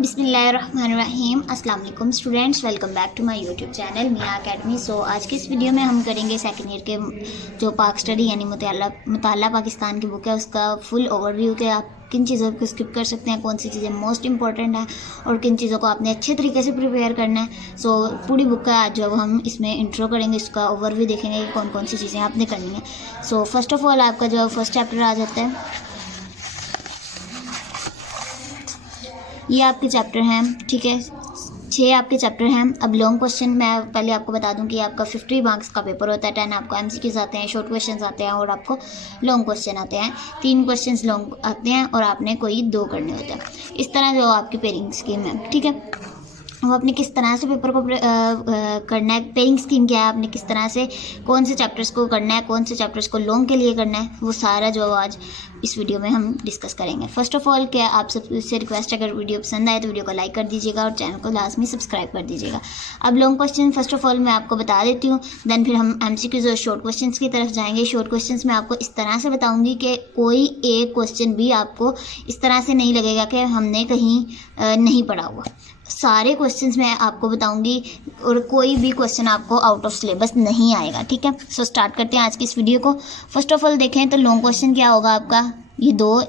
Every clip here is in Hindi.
बिस्मिल्लाहिर्रहमानिर्रहीम। अस्सलाम वालेकुम students, welcome back to my YouTube channel Miyan Academy. So आज की इस वीडियो में हम करेंगे सेकेंड ईयर के जो पाक स्टडी यानी मुताला पाकिस्तान की बुक है उसका फुल ओवरव्यू के आप किन चीज़ों को स्किप कर सकते हैं, कौन सी चीज़ें मोस्ट इंपॉर्टेंट हैं और किन चीज़ों को आपने अच्छे तरीके से प्रिपेयर करना है। सो पूरी बुक का आज जब हम इसमें इंट्रो करेंगे, इसका ओवरव्यू देखेंगे कि कौन कौन सी चीज़ें आपने करनी है। सो फर्स्ट ऑफ ऑल आपका जो फर्स्ट चैप्टर आ जाता है, ये आपके चैप्टर हैं, ठीक है। 6 आपके चैप्टर हैं। अब लॉन्ग क्वेश्चन मैं पहले आपको बता दूं कि आपका 50 मार्क्स का पेपर होता है। 10 आपको एमसीक्यूज आते हैं, शॉर्ट क्वेश्चंस आते हैं और आपको लॉन्ग क्वेश्चन आते हैं। 3 क्वेश्चंस लॉन्ग आते हैं और आपने कोई 2 करने होते हैं। इस तरह जो आपकी पेयरिंग स्कीम है, ठीक है, वो आपने किस तरह से पेपर को करना है। पेयरिंग स्कीम क्या है, आपने किस तरह से कौन से चैप्टर्स को करना है, कौन से चैप्टर्स को लॉन्ग के लिए करना है, वो सारा जो आज इस वीडियो में हम डिस्कस करेंगे। फर्स्ट ऑफ ऑल क्या आप सबसे रिक्वेस्ट है, अगर वीडियो पसंद आए तो वीडियो को लाइक कर दीजिएगा और चैनल को लाजमी सब्सक्राइब कर दीजिएगा। अब long question first of all मैं आपको बता देती हूँ, देन फिर हम एमसीक्यूज और शॉर्ट क्वेश्चंस की तरफ जाएंगे। शॉर्ट क्वेश्चंस में आपको इस तरह से बताऊँगी कि कोई एक क्वेश्चन भी आपको इस तरह से नहीं लगेगा कि हमने कहीं नहीं पढ़ा हुआ। सारे क्वेश्चंस मैं आपको बताऊंगी और कोई भी क्वेश्चन आपको आउट ऑफ सिलेबस नहीं आएगा, ठीक है। सो स्टार्ट करते हैं आज की इस वीडियो को। फर्स्ट ऑफ ऑल देखें तो लॉन्ग क्वेश्चन क्या होगा आपका, ये 2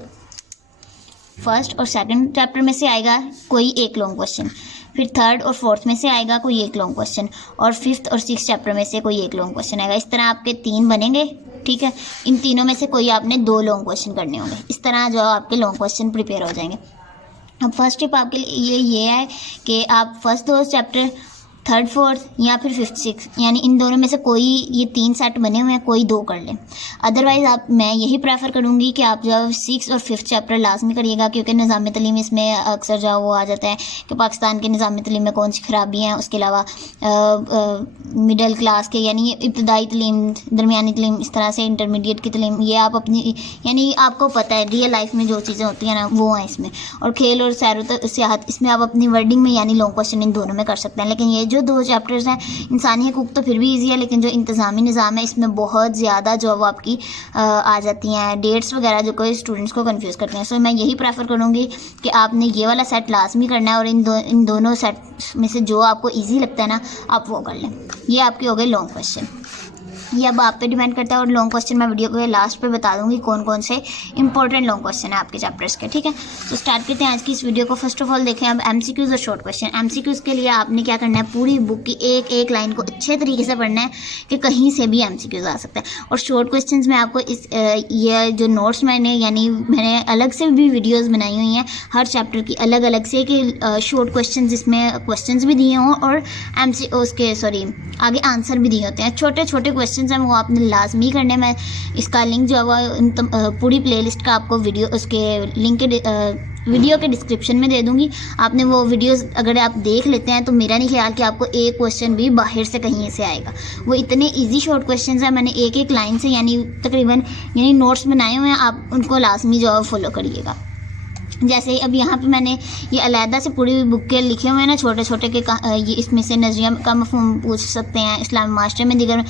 फर्स्ट और सेकंड चैप्टर में से आएगा कोई एक लॉन्ग क्वेश्चन, फिर थर्ड और फोर्थ में से आएगा कोई एक लॉन्ग क्वेश्चन, और फिफ्थ और सिक्स चैप्टर में से कोई एक लॉन्ग क्वेश्चन आएगा। इस तरह आपके 3 बनेंगे, ठीक है। इन तीनों में से कोई आपने 2 लॉन्ग क्वेश्चन करने होंगे। इस तरह जो आपके लॉन्ग क्वेश्चन प्रिपेयर हो जाएंगे। अब फर्स्ट टिप आपके लिए ये है कि आप फर्स्ट 2 चैप्टर, थर्ड फोर्थ या फिर फिफ्थ सिक्स, यानी इन दोनों में से कोई, ये 3 सेट बने हुए हैं, कोई 2 कर लें। अदरवाइज़ मैं यही प्रेफर करूँगी कि आप जो 6 और 5th चैप्टर लाजमी करिएगा, क्योंकि निज़ाम तलीम इसमें अक्सर जो वो आ जाता है कि पाकिस्तान के निज़ाम तलीम में कौन सी खराबी हैं। उसके अलावा मिडल क्लास के यानी इब्तदाई तलीम, दरमियानी तलीम, इस तरह से इंटरमीडिएट की तलीम, ये आप अपनी यानी आपको पता है रियल लाइफ में जो चीज़ें होती हैं ना वो हैं इसमें। और खेल और सैर सियाहत, इसमें आप अपनी वर्डिंग में यानी लॉन्ग क्वेश्चन इन दोनों में कर सकते हैं। लेकिन ये जो 2 चैप्टर्स हैं, इंसानी हकूक़ तो फिर भी इजी है, लेकिन जो इंतज़ामी निज़ाम है इसमें बहुत ज़्यादा जो वो आपकी आ जाती हैं डेट्स वगैरह जो कोई स्टूडेंट्स को कंफ्यूज करते हैं। सो मैं यही प्रेफर करूँगी कि आपने ये वाला सेट लाजमी करना है और इन दोनों सेट में से जो आपको ईजी लगता है ना आप वो कर लें। ये आपके हो गए लॉन्ग क्वेश्चन। ये अब आप पे डिपेंड करता है और लॉन्ग क्वेश्चन मैं वीडियो के लास्ट पे बता दूंगी कौन कौन से इंपॉर्टेंट लॉन्ग क्वेश्चन है आपके चैप्टर्स के, ठीक है। तो स्टार्ट करते हैं आज की इस वीडियो को। फर्स्ट ऑफ ऑल देखें अब एमसीक्यूज और शॉर्ट क्वेश्चन। एमसीक्यूज के लिए आपने क्या करना है, पूरी बुक की एक एक लाइन को अच्छे तरीके से पढ़ना है कि कहीं से भी एमसीक्यूज आ सकता है। और शॉर्ट क्वेश्चन में आपको इस ये जो नोट्स मैंने अलग से भी वीडियोज़ बनाई हुई हैं हर चैप्टर की अलग अलग से, कि शॉर्ट क्वेश्चन जिसमें क्वेश्चन भी दिए हों और आगे आंसर भी दिए होते हैं। छोटे छोटे क्वेश्चन हैं वो आपने लाजमी करने में, इसका लिंक जो है पूरी प्लेलिस्ट का आपको वीडियो उसके लिंक वीडियो के डिस्क्रिप्शन में दे दूंगी। आपने वो वीडियोस अगर आप देख लेते हैं तो मेरा नहीं ख्याल कि आपको एक क्वेश्चन भी बाहर से कहीं से आएगा। वो इतने इजी शॉर्ट क्वेश्चंस हैं, मैंने एक एक लाइन से यानी तकरीबन नोट्स बनाए हुए हैं, आप उनको लाजमी जो है फॉलो करिएगा। जैसे अब यहाँ पे मैंने ये अलहदा से पूरी बुक के लिखे हुए हैं ना छोटे छोटे के ये इसमें से नज़रिया का मफ़हूम पूछ सकते हैं, इस्लामी माशरे में दीगर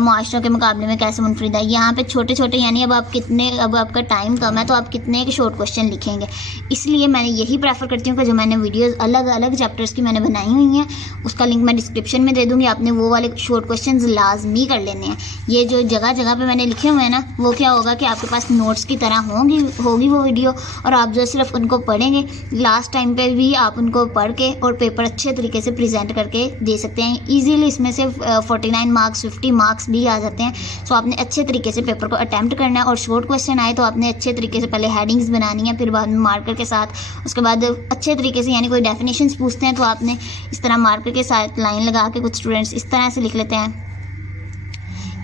माशरों के मुकाबले में कैसे मुनफरिद है। यहाँ पे छोटे छोटे यानी अब आपका टाइम कम है तो आप कितने के शॉर्ट क्वेश्चन लिखेंगे। इसलिए मैंने यही प्रेफर करती हूँ कि जो मैंने वीडियोज़ अलग अलग चैप्टर्स की मैंने बनाई हुई हैं उसका लिंक मैं डिस्क्रिप्शन में दे दूँगी। आपने वो वाले शॉर्ट क्वेश्चन लाजमी कर लेने हैं। ये जो जगह जगह पर मैंने लिखे हुए हैं ना वो क्या होगा कि आपके पास नोट्स की तरह होगी वो वीडियो, और आप जो सिर्फ उनको पढ़ेंगे लास्ट टाइम पे भी आप उनको पढ़ के और पेपर अच्छे तरीके से प्रेजेंट करके दे सकते हैं इजीली। इसमें से 49 मार्क्स 50 मार्क्स भी आ जाते हैं। सो आपने अच्छे तरीके से पेपर को अटैम्प्ट करना है। और शॉर्ट क्वेश्चन आए तो आपने अच्छे तरीके से पहले हेडिंग्स बनानी है, फिर बाद में मार्कर के साथ, उसके बाद अच्छे तरीके से यानी कोई डेफिनेशंस पूछते हैं तो आपने इस तरह मार्कर के साथ लाइन लगा के, कुछ स्टूडेंट्स इस तरह से लिख लेते हैं,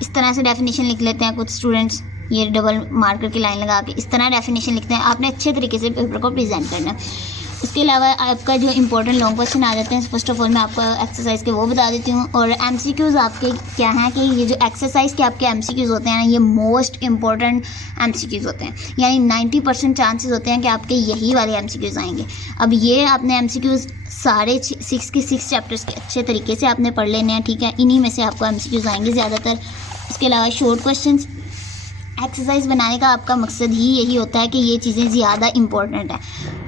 इस तरह से डेफिनेशन लिख लेते हैं कुछ स्टूडेंट्स, ये डबल मार्कर की लाइन लगा के इस तरह डेफिनेशन लिखते हैं। आपने अच्छे तरीके से पेपर को प्रेजेंट करना है। उसके अलावा आपका जो इंपॉर्टेंट लॉन्ग क्वेश्चन आ जाते हैं, फर्स्ट ऑफ ऑल मैं आपको एक्सरसाइज के वो बता देती हूँ। और एमसीक्यूज़ आपके क्या हैं कि ये जो एक्सरसाइज के आपके एमसीक्यूज़ होते हैं ना ये मोस्ट इंपॉर्टेंट एमसीक्यूज़ होते हैं, यानी 90% चांसेस होते हैं कि आपके यही वाले एमसीक्यूज़ आएंगे। अब ये आपने एमसीक्यूज़ सारे 6 के 6 चैप्टर्स के अच्छे तरीके से आपने पढ़ लेने हैं, ठीक है। इन्हीं में से आपको एमसीक्यूज़ आएंगे ज़्यादातर। इसके अलावा शॉर्ट क्वेश्चन एक्सरसाइज बनाने का आपका मकसद ही यही होता है कि ये चीज़ें ज़्यादा इंपॉर्टेंट है,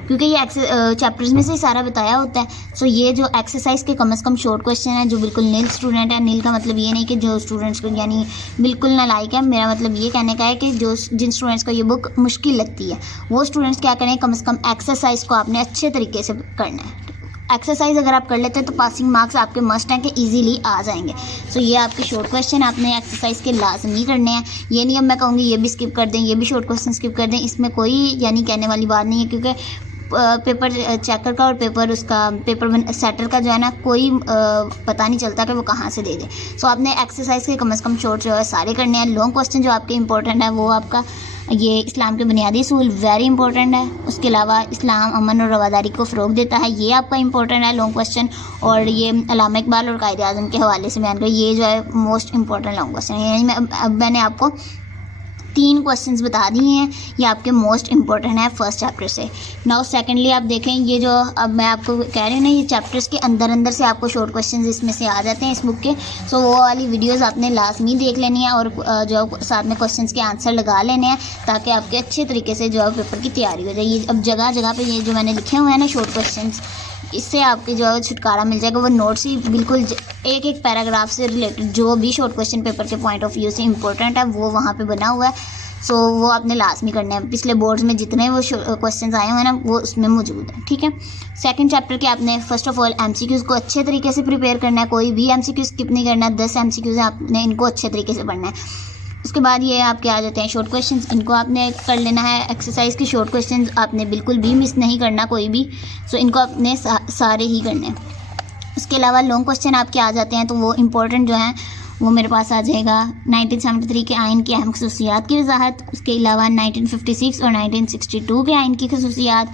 क्योंकि ये चैप्टर्स में से सारा बताया होता है। सो ये जो एक्सरसाइज के कम से कम शॉर्ट क्वेश्चन है, जो बिल्कुल नील स्टूडेंट है, नील का मतलब ये नहीं कि जो स्टूडेंट्स को यानी बिल्कुल नालायक है, मेरा मतलब ये कहने का है कि जो जिन स्टूडेंट्स को ये बुक मुश्किल लगती है वो स्टूडेंट्स क्या करें, कम से कम एक्सरसाइज को आपने अच्छे तरीके से करना है। एक्सरसाइज अगर आप कर लेते हैं तो पासिंग मार्क्स आपके मस्ट हैं कि इजीली आ जाएंगे। सो ये आपके शॉर्ट क्वेश्चन आपने एक्सरसाइज के लाजमी करने हैं। ये नहीं अब मैं कहूँगी ये भी स्किप कर दें, ये भी शॉर्ट क्वेश्चन स्किप कर दें, इसमें कोई यानी कहने वाली बात नहीं है, क्योंकि पेपर चेकर का और पेपर सेटर का जो है ना, कोई पता नहीं चलता कि वो कहाँ से दे दे। सो आपने एक्सरसाइज के कम से कम शॉर्ट जो है सारे करने हैं। लॉन्ग क्वेश्चन जो आपके इंपॉर्टेंट है वो आपका ये इस्लाम के बुनियादी असूल वेरी इंपॉर्टेंट है। उसके अलावा इस्लाम अमन और रवादारी को फ़रोग देता है, ये आपका इंपॉर्टेंट है लॉन्ग क्वेश्चन। और ये अल्लामा इकबाल और कायदे आज़म के हवाले से बयान कर, ये जो है मोस्ट इंपॉर्टेंट लॉन्ग क्वेश्चन है। यानी अब मैंने आपको 3 क्वेश्चंस बता दिए हैं, ये आपके मोस्ट इंपॉर्टेंट है फर्स्ट चैप्टर से। नाउ सेकेंडली आप देखें, ये जो अब मैं आपको कह रही हूँ ना, ये चैप्टर्स के अंदर अंदर से आपको शॉर्ट क्वेश्चंस इसमें से आ जाते हैं इस बुक के। सो वो वाली वीडियोस आपने लाजमी देख लेनी है और जो साथ में क्वेश्चंस के आंसर लगा लेने हैं, ताकि आपके अच्छे तरीके से जो है पेपर की तैयारी हो जाए। ये अब जगह जगह पर ये जो मैंने लिखे हुए हैं ना शॉर्ट क्वेश्चन, इससे आपके जो है छुटकारा मिल जाएगा। वो नोट्स ही बिल्कुल एक एक पैराग्राफ से रिलेटेड जो भी शॉर्ट क्वेश्चन पेपर के पॉइंट ऑफ व्यू से इंपॉर्टेंट है वो वहाँ पे बना हुआ है। सो वो आपने लाजमी करना है। पिछले बोर्ड्स में जितने वो क्वेश्चंस आए हुए हैं ना, वो उसमें मौजूद है, ठीक है। सेकंड चैप्टर के आपने फर्स्ट ऑफ ऑल एमसीक्यूज़ को अच्छे तरीके से प्रिपेयर करना है, कोई भी एमसीक्यू स्किप नहीं करना है। 10 एमसीक्यूज़ आपने इनको अच्छे तरीके से पढ़ना है। उसके बाद ये आपके आ जाते हैं शॉर्ट क्वेश्चंस, इनको आपने कर लेना है। एक्सरसाइज के शॉर्ट क्वेश्चंस आपने बिल्कुल भी मिस नहीं करना कोई भी, सो इनको आपने सारे ही करने हैं। उसके अलावा लॉन्ग क्वेश्चन आपके आ जाते हैं, तो वो इम्पोर्टेंट जो हैं वो मेरे पास आ जाएगा 1973 के आइन की अहम खसूसियात की वजाहत। उसके अलावा 1956 और 1962 के आइन की खसूसियात,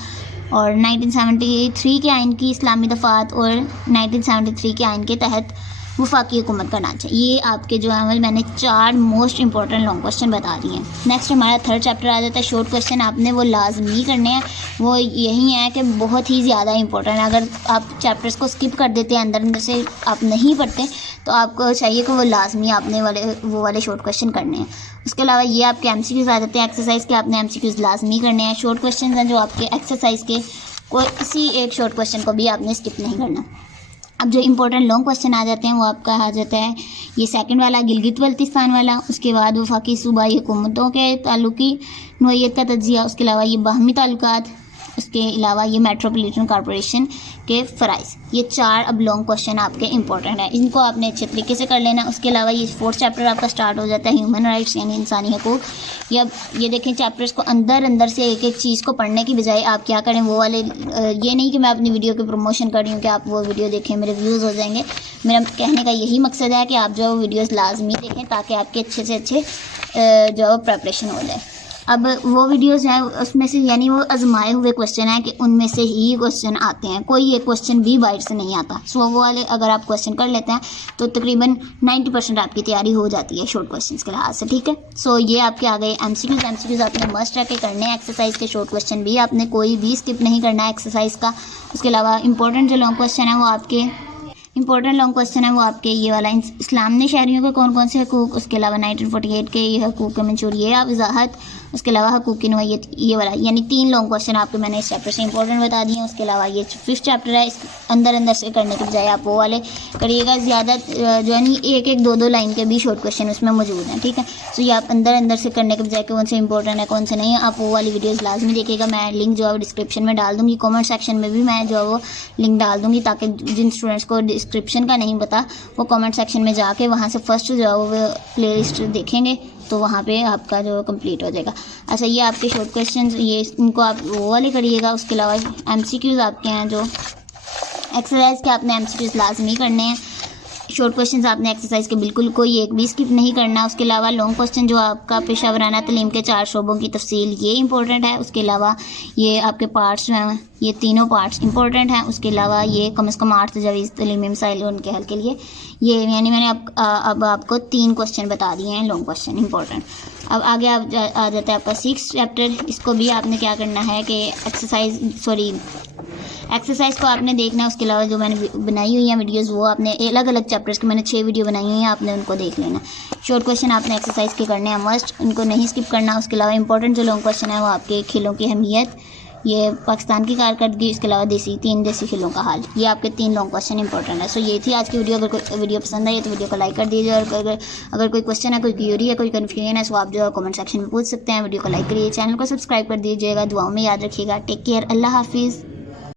और 1973 के आइन की इस्लामी दफ़ात, और 1973 के आइन के तहत वफाकी हुकूमत का ढांचा। ये आपके जो है मैंने 4 मोस्ट इंपॉर्टेंट लॉन्ग क्वेश्चन बता दिए हैं। नेक्स्ट हमारा थर्ड चैप्टर आ जाता है शॉर्ट क्वेश्चन, आपने वो लाजमी करने हैं। वो यही है कि बहुत ही ज़्यादा इंपॉर्टेंट है। अगर आप चैप्टर्स को स्किप कर देते हैं, अंदर से आप नहीं पढ़ते, तो आपको चाहिए कि वो लाजमी आपने वो वाले शॉर्ट क्वेश्चन करने हैं। उसके अलावा ये आपके एमसीक्यूज़ आ जाते हैं। एक्सरसाइज के आपने एमसीक्यूज़ लाजमी करने हैं। शॉर्ट क्वेश्चन हैं जो आपके एक्सरसाइज के, कोई किसी एक शॉर्ट क्वेश्चन को भी आपने स्किप नहीं करना। अब जो इंपॉर्टेंट लॉन्ग क्वेश्चन आ जाते हैं वो आपका आ जाता है ये सेकंड वाला गिलगित बल्तिस्तान वाला। उसके बाद वफाकी सूबाई हुकूमतों के ताल्लुकी नोयत का तज्जिया। उसके अलावा ये बाहमी ताल्लुकात। उसके अलावा ये मेट्रोपॉलिटन कॉरपोरेशन के फ़राइज़। ये 4 अब लॉन्ग क्वेश्चन आपके इंपॉर्टेंट है, इनको आपने अच्छे तरीके से कर लेना। उसके अलावा ये फोर्थ चैप्टर आपका स्टार्ट हो जाता है ह्यूमन राइट्स यानी इंसानी हकूक़। ये देखें चैप्टर्स को अंदर से एक एक चीज़ को पढ़ने की बजाय आप क्या करें, वो वाले ये नहीं कि मैं अपनी वीडियो की प्रमोशन कर रही हूँ कि आप वो वीडियो देखें, मेरे व्यूज़ हो जाएंगे। मेरा कहने का यही मकसद है कि आप जो वीडियोज़ लाजमी देखें ताकि आपके अच्छे से अच्छे जो प्रेपरेशन हो जाए। अब वो वीडियोस हैं उसमें से यानी वो आजमाए हुए क्वेश्चन हैं कि उनमें से ही क्वेश्चन आते हैं, कोई एक क्वेश्चन भी बाहर से नहीं आता। सो वो वाले अगर आप क्वेश्चन कर लेते हैं तो तकरीबन 90% आपकी तैयारी हो जाती है शॉर्ट क्वेश्चंस के लिहाज से, ठीक है। सो ये आपके आ गए एमसीक्यूज़ आपने मस्ट रख के करने हैं। एक्सरसाइज के शॉर्ट क्वेश्चन भी आपने कोई भी स्किप नहीं करना है एक्सरसाइज का। उसके अलावा इंपॉर्टेंट जो लॉन्ग क्वेश्चन है वो आपके ये वाला इस्लाम ने शहरियों के कौन कौन से हकूक़। उसके अलावा 1948 के ये हकूक़ मंशूर ये वजाहत। उसके अलावा हकूक़ की नोयत ये वाला, यानी 3 लॉन्ग क्वेश्चन आपके मैंने इस चैप्टर से इंपॉर्टेंट बता दिए हैं। उसके अलावा ये 5th चैप्टर है, इस अंदर से करने के बजाय आप वो वाले करिएगा। ज़्यादा जो है नहीं, 1-1, 2-2 लाइन के भी शॉर्ट क्वेश्चन उसमें मौजूद हैं, ठीक है। सो ये आप अंदर से करने के बजाय कौन से इंपॉर्टेंट है कौन से नहीं है, आप वो वाली वीडियोज़ लाजमी देखिएगा। मैं लिंक जो है डिस्क्रिप्शन में डाल दूँगी, कॉमेंट सेक्शन में भी मैं जो है वो लिंक डाल दूँगी, ताकि जिन स्टूडेंट्स को डिस्क्रिप्शन का नहीं पता वो कमेंट सेक्शन में जाके वहाँ से फर्स्ट जो है वो प्लेलिस्ट देखेंगे, तो वहाँ पे आपका जो कंप्लीट हो जाएगा। अच्छा, ये आपके शॉर्ट क्वेश्चंस ये इनको आप वो वाले करिएगा। उसके अलावा एमसीक्यूज़ आपके हैं जो एक्सरसाइज के आपने एमसीक्यूज़ लाजमी करने हैं। शॉर्ट क्वेश्चंस आपने एक्सरसाइज के बिल्कुल कोई एक भी स्किप नहीं करना। उसके अलावा लॉन्ग क्वेश्चन जो आपका पेशा वराना तलीम के 4 शोबों की तफसील ये इंपॉर्टेंट है। उसके अलावा ये आपके पार्ट्स जो हैं ये तीनों पार्ट्स इंपॉर्टेंट हैं। उसके अलावा ये कम से कम 8 तजावीज़ तलीमी मसाइल उनके हल के लिए ये यानी मैंने अब आपको 3 क्वेश्चन बता दिए हैं लॉन्ग क्वेश्चन इंपॉर्टेंट। अब आगे आ जाता है आपका 6th चैप्टर। इसको भी आपने क्या करना है कि एक्सरसाइज को आपने देखना है, उसके अलावा जो मैंने बनाई हुई है वीडियोस वो आपने अलग अलग चैप्टर्स की मैंने 6 वीडियो बनाई हुई हैं, आपने उनको देख लेना। शॉर्ट क्वेश्चन आपने एक्सरसाइज के करने हैं मस्ट, उनको नहीं स्किप करना। उसके अलावा इंपॉर्टेंट जो लॉन्ग क्वेश्चन है वो आपके खेलों की अहमियत, ये पाकिस्तान की कारकर्दगी, इसके अलावा तीन देसी खेलों का हाल, ये आपके 3 लॉन्ग क्वेश्चन इंपॉर्टेंट है। सो ये थी आज की वीडियो। अगर कोई वीडियो पसंद आई तो वीडियो को लाइक कर दीजिए, और अगर कोई क्वेश्चन है, कोई क्यूरी है, कोई कन्फ्यूजन है, तो आप जो है कमेंट सेक्शन में पूछ सकते हैं। वीडियो को लाइक करिए, चैनल को सब्सक्राइब कर दीजिएगा, दुआओं में याद रखिएगा। टेक केयर, अल्लाह हाफिज़।